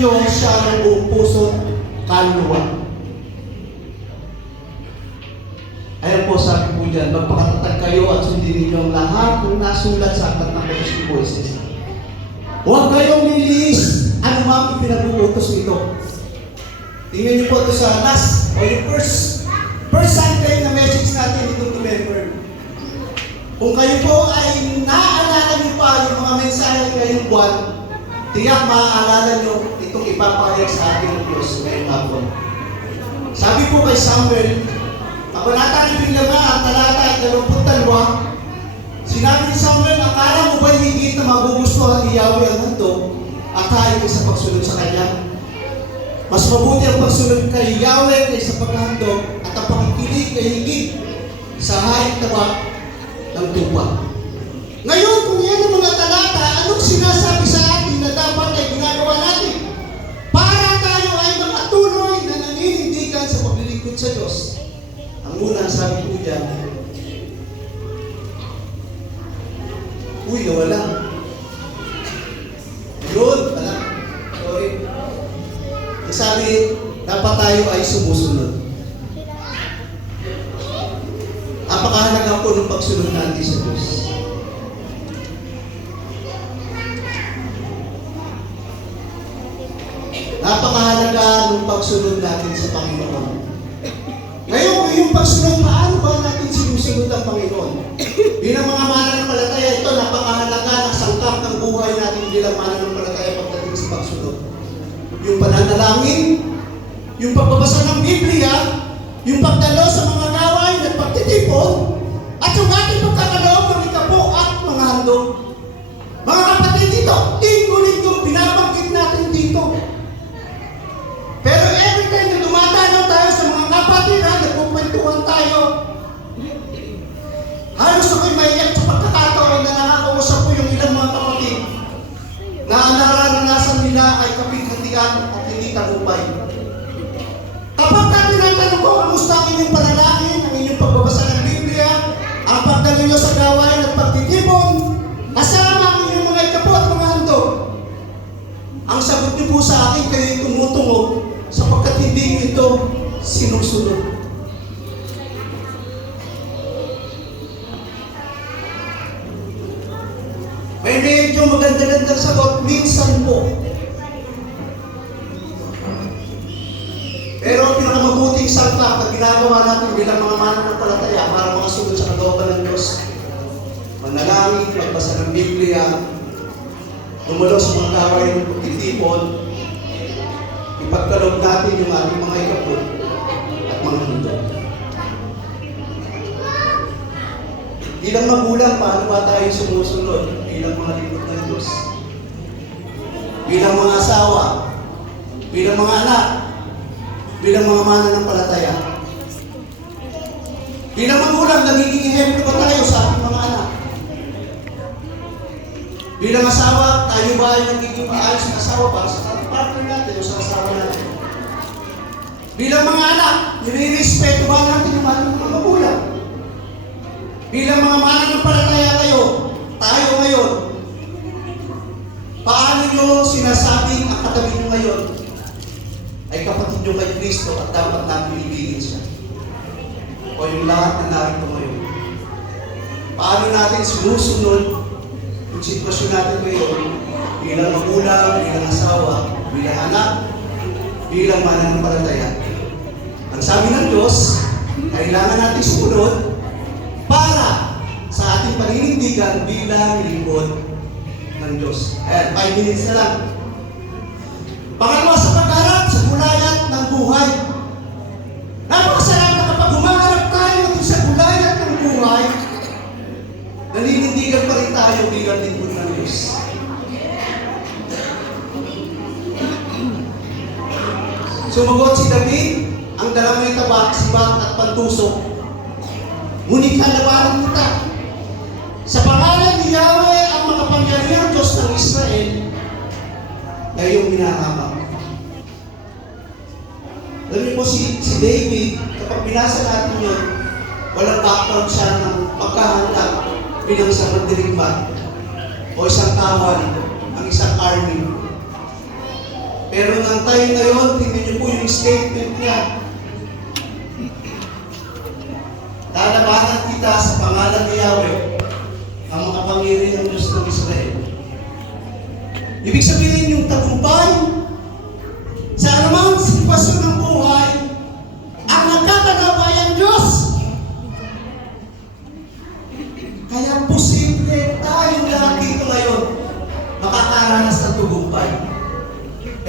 niyo siya ng buong puso, kaluluwa. Ayan po, sabi po dyan, magpakatatag kayo at sundin ninyo ang lahat ng nasulat sa aklat ng Kodex ni Moises. Huwag kayong niliis anumang ipinag-uutos nito. Tingnan niyo po ito sa last o yung first Sunday na message natin itong November. Kung kayo po ay naaalala niyo pa yung mga mensahe ngayong buwan, tiyak maaalala niyo itong ipapahayag sa atin ng Diyos ngayong hapon. Sabi po kay Samuel, Kabanata 5, talata 22, sinabi ni Samuel, akala mo ba higit na magugustuhan ni Yahweh ang mundo at tayo sa pagsunod sa Kanya? Mas mabuti ang pagsunod kay Yahweh kaysa paghandog at ang pakikinig kay higit sa hayop taba ng tupa. Ngayon, kung yan ang mga talata, anong sinasabi sa atin na dapat ay ginagawa natin? Para tayo ay makatuloy na naninindigan sa paglilingkod sa Diyos. Ang una, sabi ko dyan, uy, nawala. Yun, wala. Sorry. Ang sabi, dapat tayo ay sumusunod. Napakahalaga po ng pagsunod natin sa Diyos. Napakahalaga ng pagsunod natin sa Panginoon. Ngayon, yung pagsunod, paano ba natin sinusunod ang Panginoon? Bilang mga mananampalataya, ito napakahalaga ng sangkap ng buhay natin bilang mananampalataya pagdating sa pagsunod. Yung pananalangin, yung pagbabasa ng Biblia, yung pagdalo sa mga gawain at pagtitipon, at yung ating pagkakaloob ng ikapo at mga handog. Mga kapatid dito, linggo-linggo binabanggit natin dito. Pero every time na dumadalaw tayo sa mga kapatiran, nagpupwentuhan tayo, halos ako'y maiyak sa pagkakataon na nakakausap ko yung ilang mga kapatid na nararanasan nila ay kapit-hatian at hindi tagumpay. Kapag tinatanong ko, kamusta ang inyong panalangin, ang inyong pagbabasa ng Biblia, ang pagdalo nyo sa gawain at pagtitipon, kasama ang inyong mga ikapo at mga handog. Ang sagot niyo po sa akin, kayo'y tumutungo sapagkat hindi niyo ito sinusunod. May medyo maganda-gandang sagot, minsan po. Pero ang pinakamabuting sangkap na ginagawa natin bilang mga mananampalataya para makasunod sa kalooban ng Diyos, manalangin, magbasa ng Biblia, dumalo sa mga gawain ng pagtitipon, ipagkaloob natin yung ating mga ikapo at mga handog. Bilang magulang, paano ba tayo sumusunod bilang mga lingkod ng Diyos? Bilang mga asawa, bilang mga anak, bilang mga mananampalataya. Bilang magulang, nagiging ehemplo ba tayo sa ating mga anak? Bilang asawa, tayo ba ay nagiging maayos na asawa para sa partner natin o sa asawa natin? Bilang mga anak, nire-respeto ba natin yung ating mga magulang? Bilang mga mananampalataya kayo, tayo ngayon, paano nyo sinasabing ang katabi nyo ngayon ay kapatid nyo kay Kristo at dapat natin ibigin siya? O yung lahat na narito ngayon. Paano natin sinusunod yung sitwasyon natin ngayon bilang magulang, bilang asawa, bilang anak, bilang mananampalataya? Ang sabi ng Diyos, kailangan natin sumunod para sa ating paninindigan bilang lingkod ng Diyos. Ayan, 5 minutes na lang. Pangalawa, sa pagharap sa gulayat ng buhay. Napakasarap na kapag humaharap tayo sa gulayat ng buhay, naninindigan pa rin tayo bilang lingkod ng Diyos. Sumagot si David, ang dala mo'y tabak, sibat at pantusok. Ngunit halawanan kita. Sa pangalan ni Yahweh, ang makapangyarihang Diyos ng Israel, kayong hinahamak. Alam niyo po si David, kapag binasa natin yun, walang background siya ng pagkahanda bilang isang magdirigmat o isang tawal, ang isang army. Pero nang tayo ngayon, tingnan niyo po yung statement niya. Lalabanan kita sa pangalan ni Yahweh, ang makapangyarihan ng Diyos ng Israel. Ibig sabihin yung tagumpay sa anumang sitwasyon ng buhay, ang nagtatanggap ay ang Diyos. Kaya posible tayong lahat dito ngayon makakaranas ng tagumpay.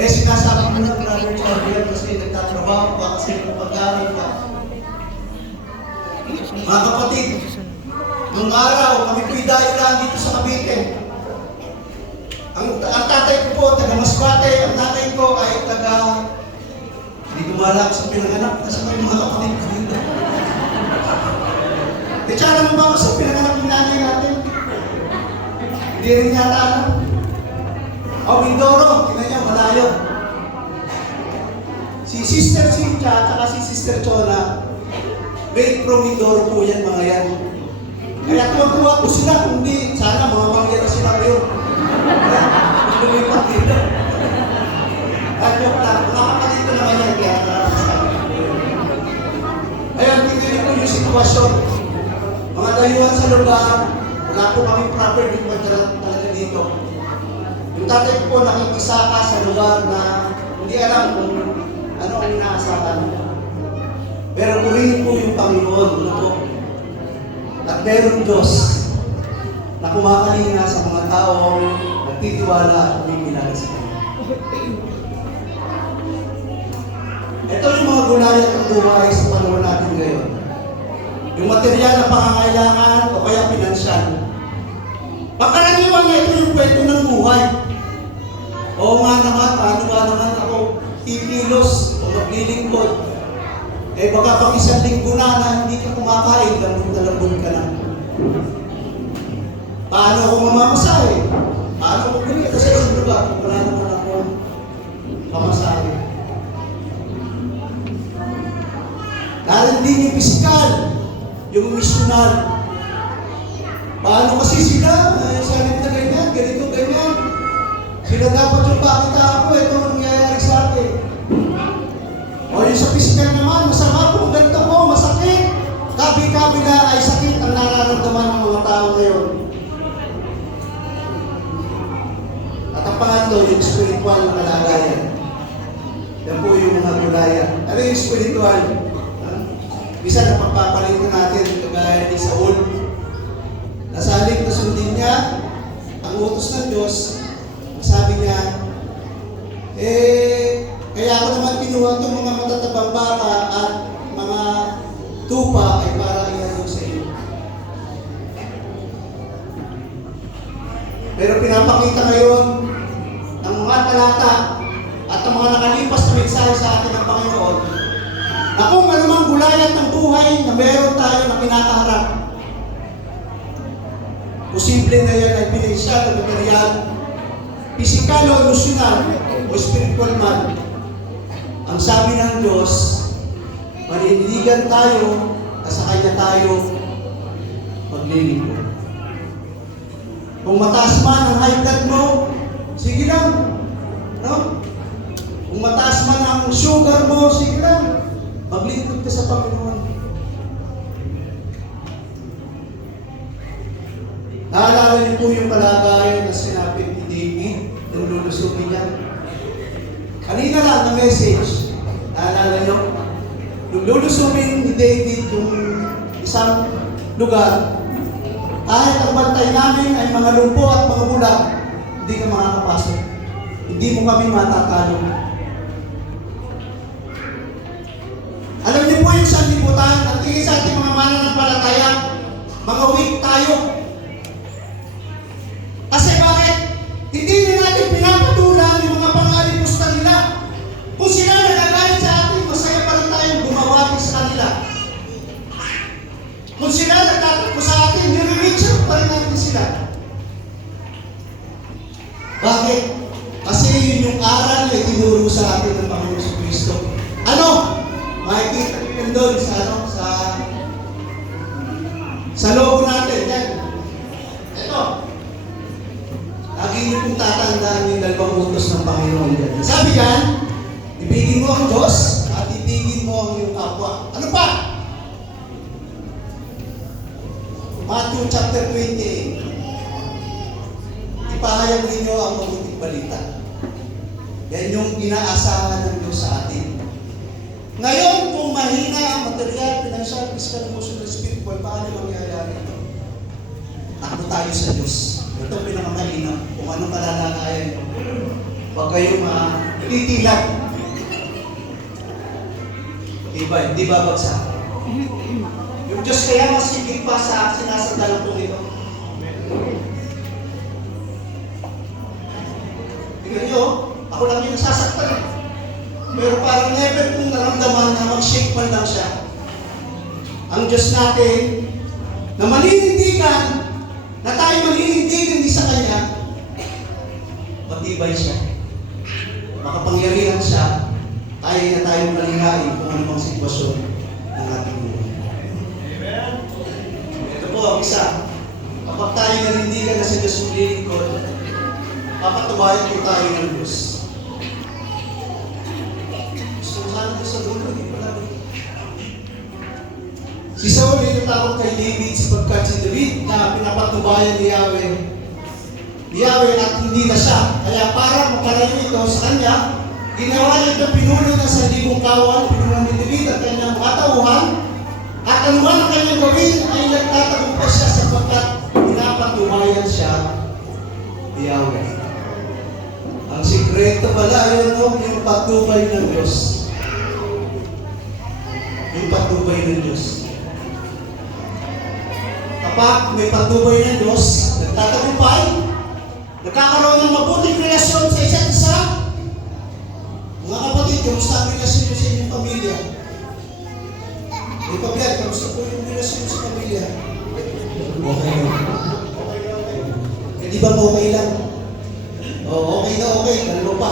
Sinasabi ko na Brother Charlie kasi nagtatrabaho pa, kasi nagpag-aaral pa. Mga kapatid, nung araw, kami po'y dahil lang dito sa Cavite. Ang tatay ko po, taga Masbate, ang nanay ko ay taga... Hindi ko malak sa pinanganak, kasi may mga kapatid ko dito. Tsaka naman ba ako sa pinanganak ng nanay natin? Hindi rin yata alam. Mindoro, tingnan niyo, malayo. Si Sister Cynthia at saka si Sister Chona, made from Mindoro po yan, mga yan. Kaya tuwa-tuwa po sila, kung di, sana mga mangyari sila ngayon. Lumipat dito. Joke lang, mga kapatid ko naman yan, kaya narasasabi ko. Ayun, tingnan po yung sitwasyon. Mga dayuhan sa lugar, wala po kami proper talaga dito. Yung tatay ko po nakikisaka sa lugar na hindi alam kung ano ang inaasahan. Pero purihin po yung Panginoon, ano po. At meron Diyos na kumakalinga sa mga taong nagtitiwala at umimilala sa Kanya. Ito yung mga gulayan ng buhay sa panahon natin ngayon. Yung material na pangangailangan o kaya pinansyal. Pagkaraniwan na ito yung kwento ng buhay. Oo nga naman, paano ba naman ako ikilos o maglilingkod? Baka pang isang linggo na hindi ka kumakain, lambot na lambot ka na. Paano ako mamamasahe? Paano ako bili? Kasi sa lugar, wala naman ako pamasahe. Dahil din yung pisikal, yung misyonal. Paano kasi sila? Sabi na ganyan, ganito, ganyan. Sila dapat yung pakita ako, ito ang nangyayari sa atin. O yung sa pisikal naman, masama po, ganito po, masakit. Kabi-kabila ay sakit ang nararamdaman ng mga tao ngayon. At ang pangatlo, yung spiritual na kalagayan. Yan po yung mga gulayan. Ano yung spiritual? Bisa na pagpapalito natin, kagaya ni Saul. Nasaling na sundin niya ang utos ng Diyos. Sabi niya, kaya ako naman pinuha itong mga matatabang baka at mga tupa ay para ihalog sa iyo. Pero pinapakita ngayon ng mga talata at ang mga nakalipas na mensahe sa atin ng Panginoon na kung anumang gulayan ng buhay na meron tayo na pinakaharap, posible na yan ay pinansyal o material, pisikal o emosyonal o spiritual man. Ang sabi ng Diyos, manindigan tayo at sa Kanya tayo maglilingkod. Kung mataas man ang high blood mo, sige lang. No? Kung mataas man ang sugar mo, sige lang. Maglingkod ka sa Panginoon. Naalala niyo po yung palagayan na sinabi ni David nung lulusukin niya. Kanina lang na message. Naalala niyo? Nung lulusukin ni David yung isang lugar, kahit ang bantay namin ay mga lumpo at mga bulag, hindi ka makakapasok. Hindi mo kami matatalo. Alam niyo po yung sanlibutan, at tingin sa ating mga mananampalataya, mga weak tayo. Kasi bakit? Hindi na natin pinapatulan yung mga pangalipusta nila. Kung sila nagagalit sa atin, masaya pa rin tayong gumawa sa kanila. Kung sila nagtatakbo sa atin, nire-reach out pa rin natin sila. Bakit? Kasi yun yung aral na itinuro sa atin ng Panginoon sa Kristo. Ano? Makikita nyo doon sa logo natin. Yan. Ito. Lagi nyo pong tatandaan yung dalawang utos ng Panginoon dyan. Sabi yan, Ibigin mo ang Diyos at ibigin mo ang iyong kapwa. Ano pa? Matthew chapter 28. Ipahayag ninyo ang mabuting balita. Yan yung inaasahan ng Diyos sa atin. Ngayon, kung mahina ang material, financial, physical, emotional, spiritual, paano mangyayari ito? Takbo tayo sa Diyos. Ito ang pinakamalinaw. Kung anong kalalagayan nyo. Huwag kayong titilag. Di ba bagsak? Yung Diyos kaya mas higit pa sa sinasandalan po ito. Tingnan nyo, ako lang yung nasasaktan. Pero parang never kong naramdaman na mag-shake man lang siya. Ang Diyos natin, na maninindigan, na tayo maninindigan din sa Kanya, matibay siya. Makapangyarihan siya, tayo na tayong malingain kung anumang sitwasyon ng ating buhay. Ito po ang isa. Kapag tayo nanindigan na sa Diyos yung lilingkod, papatubayan po tayo ng Diyos. Gusto ko sana Diyos sa dulo, hindi pala. Si Saul ay natawag kay David sapagkat si David na pinapatubayan ni Yahweh at hindi na siya. Kaya para maparayo ito sa kanya, ginawa niya ito pinuno ng 1,000 kawal, pinuno ni David at kanyang mga tauhan, at anuman ang kanyang gawin ay nagtatagumpay siya sapagkat pinapatubayan siya ni Yahweh. Ang sikreto pala yun, yung patubay ng Diyos. Yung patubay ng Diyos. Kapag may patubay ng Diyos, nagtatagumpay, nagkakaroon ng mabuting relasyon sa isa't isa. Mga kapatid, kamusta ang relasyon nyo sa inyong pamilya? May pabiyad, kamusta po yung relasyon sa pamilya? Okay lang. Eh, di ba okay lang? Oh, okay na okay, ano pa?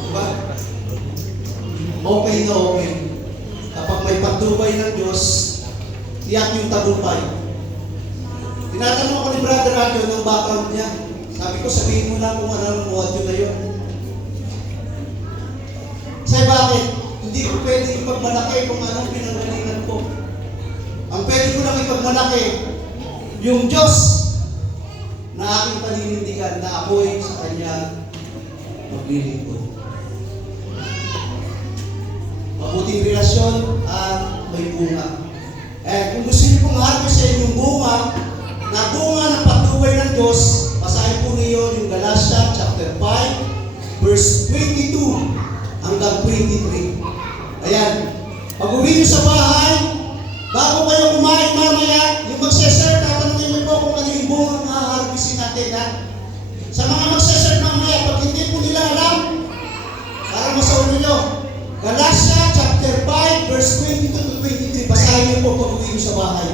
Diba? Okay na okay. Kapag may patubay ng Diyos, tiyak yung tagumpay. Tinatanong ako ni Brother Adjo ng background niya. Sabi ko, sabihin mo na kung anong audio na yun. Say, bakit? Hindi ko pwede ipagmalaki kung anong pinanggalingan ko. Ang pwede ko lang ipagmalaki, yung Diyos na aking paninindigan na ako'y sa Kanya maglilingkod. Mabuting relasyon at may bunga. Kung gusto niyo pong harvest sa inyong bunga, na bunga ng patubay ng Diyos, basahin po niyo yung Galatia chapter 5, verse 22 hanggang 23. Ayan. Pag-uwi niyo sa bahay, bago kayo kumain mamaya, yung magse-serve, tatanungin niyo po kung ano yung bunga na harvestin natin. Ha? Sa mga magse-serve mamaya, pag hindi po nila alam, para masaulo niyo, Galatia chapter 5, verse 22 to 23. Basahin niyo po pag-uwi niyo sa bahay.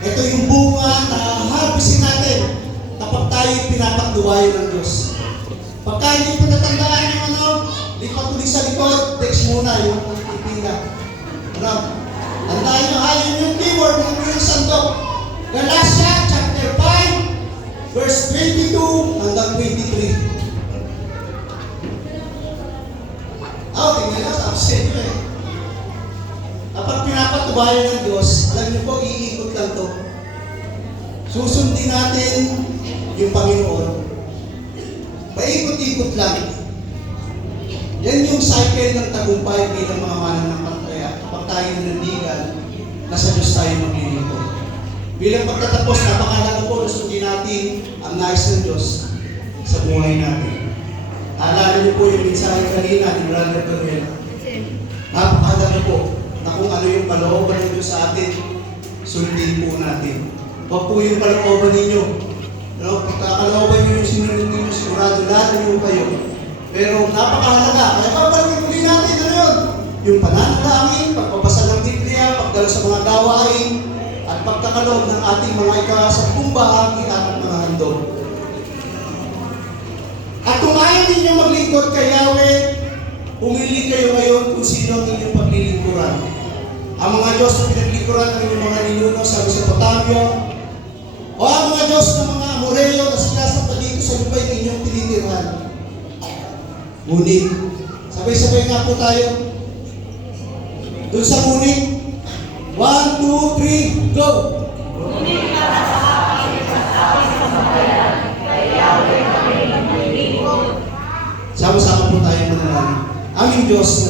Ito yung bunga na harvestin natin kapag tayo pinapakduwayo ng Diyos. Pagka hindi po natandaan yung lipat ulit sa likod, text muna yung ipila. Tandaan nyo, ayaw yung keyword ng mga sandok. Galatia chapter 5, verse 22 hanggang 23. Tingnan na, absent nyo eh. Kapag pinapatubayan ng Diyos, alam niyo po, iikot lang to. Susundin natin yung Panginoon. Paikot-ikot lang. Yan yung cycle ng tagumpay bilang mga mananampalataya. Kapag tayo nanandigan, nasa Diyos tayo maglilingkod. Bilang pagtatapos, napakalaga po na sundin natin ang nais ng Diyos sa buhay natin. Naalala niyo po yung mensahe kanina ni Brother Perel. Napakalaga po na kung ano yung kalooban ng Diyos sa atin, sundin po natin. Huwag po yung kalooban ninyo. Pagkakalooban nyo yung sinunod ninyo, sigurado lahat yung kayo. Pero napakahalaga. Kaya babalikin ulit natin ano yun? Yung pananalangin, pagbabasa ng Biblia, pagdalo sa mga gawain, at pagkakaloob ng ating mga ikasampung bahagi at mga handog. At kung ayaw ninyo maglingkod kay Yahweh, pumili kayo ngayon kung sino ang inyong paglilingkuran. Ang mga Diyos na pinaglingkuran ng inyong mga ninuno sa Mesopotamia, o ang mga Diyos ng mga Amoreo na sinasamba dito sa lupay ng inyong tinitirhan. Ngunit. Sabay-sabay nga po tayo. Doon sa ngunit. 1, 2, 3, go! Sama-sama po tayo manalangin. Aming Diyos na